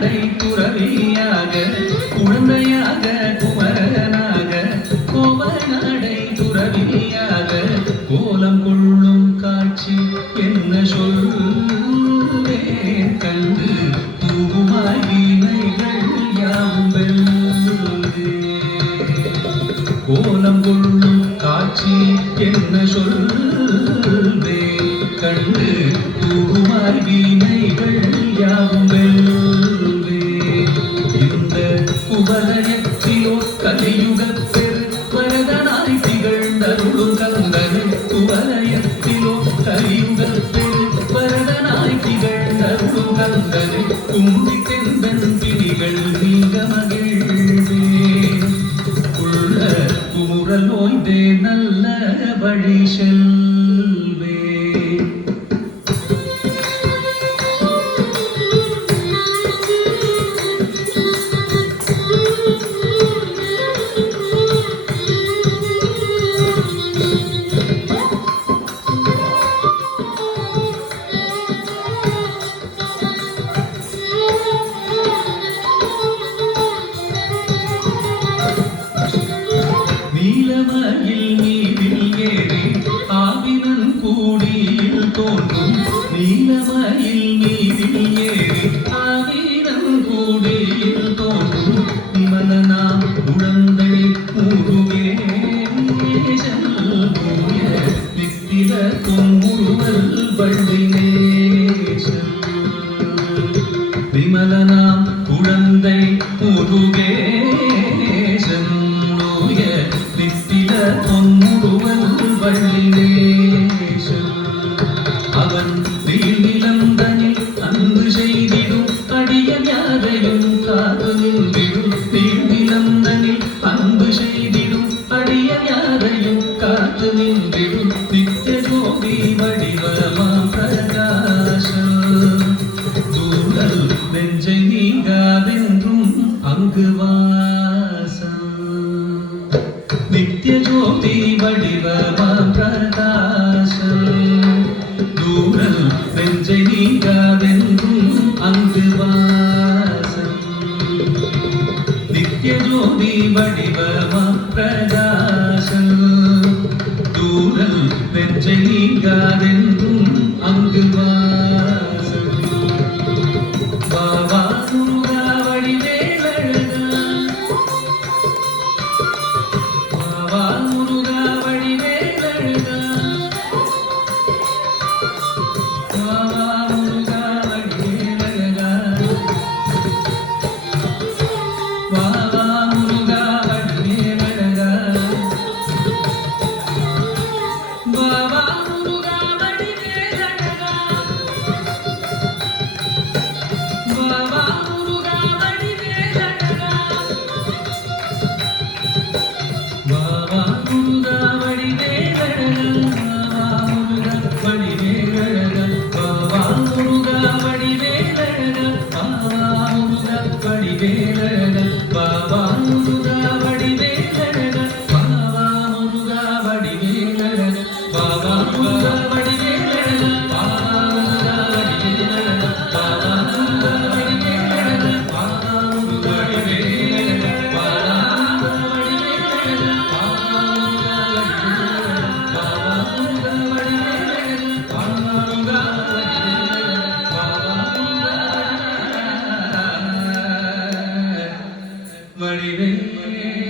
நடை துறவியாக குழந்தையாக குமரனாக கோவநடை துறவியாக கோலம் கொள்ளும் காட்சி என்ன சொல்வேன் கண்டு பூவுமாய் வீணைகள் யாவும் வெல்லுதே கோலம் கொள்ளும் காட்சி என்ன சொல்வேன் கண்டு பூவுமாய் வீணைகள் யாவும் வெல்லுதே இந்த குவலயத்திலோ கலியுகப் பெரு வரதனாய் திகழ்ந்தருளும் கந்தனே குவலயத்திலோ கலியுகப் பெரு வரதனாய் திகழ்ந்தருளும் கந்தனே கும்பி தெந்தன் பிணிகள் நீங்க மகிழ்வேன் உள்ள குமுறல் ஓய்ந்தே நல்ல வழி செல்வே நீலமயில் நீரில் ஏறி ஆவினன் கூடியில் தோன்றும் நீலமயில் நீரில் ஏறி ஆவினன் கூடியில் தோன்றும் விமலனாம் குழந்தை முருகேசூய நித்தில தொங்குருவல் வள்ளினேசன் விமலனாம் குழந்தை முருகேசன் நித்தில தொன்முருவல் வள்ளினேசன் அவன் நீர்நிலந்தனில் அன்பு செய்திடும் அடியன் யாரையும் காத்து நின்றிடும் நீர்நிலந்தனில் அன்பு செய்திடும் அடியன் யாரையும் காத்து நின்றிடும் நித்திய ஜோதி வடிவமாம் பிரகாசம் தூரல் நெஞ்சை நீங்காதென்றும் அங்கு நித்திய ஜோதி வடிவமாம் பிரகாசம் தூரல் நெஞ்சை நீங்காதென்றும் அங்கு வாசம் நித்திய ஜோதி வடிவமாம் பிரகாசம் தூரல் நெஞ்சை நீங்காதென்றும் அங்கு வாசம் பாவா முருகா வடிவேலழகா முருகா வடிவேலழகா முருகா வடிவேலழகா முருகா வடிவேலழகா முருகா வடிவேலழகா முருகா வடிவேலழகா பாபா முருகா வடிவேலழகா பாபா முருகா வடிவேலழகா பாபா முருகா வடிவேலழகா பாபா முருகா வடிவேலழகா பாபா முருகா வடிவேலழகா பாபா முருகா வடிவேலழகா பாபா முருகா வடிவேலழகா பாபா முருகா வடிவேலழகா பாபா வடிவேலழகா